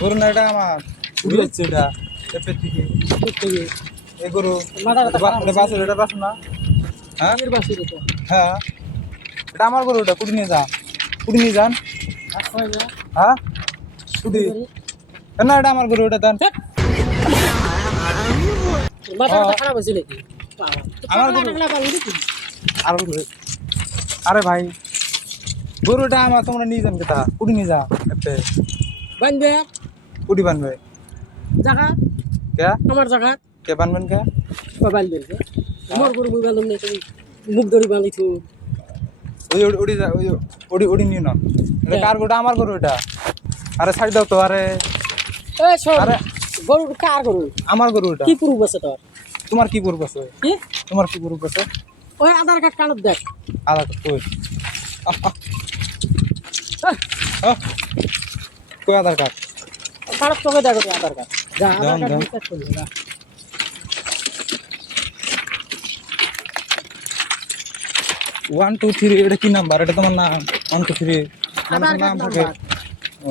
গরু না এটা আমার উড়ে যাচ্ছে এটা পেটের থেকে এই গরু এটা বাছুর এটা বাছুর না হ্যাঁ হ্যাঁ এটা আমার গরু এটা কুড়ি নিয়ে যান হ্যাঁ কুড়ি না এটা আমার গরু এটা দেন খারাপ হয়েছে নাকি আমার গরু আর গরু আরে ভাই গরুটা আমার তোমরা নিয়ে যান কেটা কুড়ি নিয়ে যা এতে বানবে কুড়ি বানবে জায়গা কে আমার জায়গা কে বানবেন কে বানবেন আমার গরু মুই বানলাম না তুমি মুখ ধরি বাঁধিছু ওই ওড়ি যা ওই ওড়ি ওড়ি নিয়ে না এটা কার গরুটা আমার গরু এটা আরে ছাড়ি দাও তো আরে এই শোন আরে গরু কার গরু আমার গরু এটা কি পুরুষ আছে তোর তোমার কি গরু আছে কি তোমার কি গরু আছে ওই আধার কার্ড কানত দেখ আলাদা কই কই আধার কার্ড কানত তোকে দেখো তুই আধার কার্ড যা আধার দাও, কার্ড দাও। রিচার্জ করবি যা 1 2 3 এটা কি নাম্বার এটা তোমার নাম 1 2 3 আধার নাম কার্ড থাকে নাম্বার ও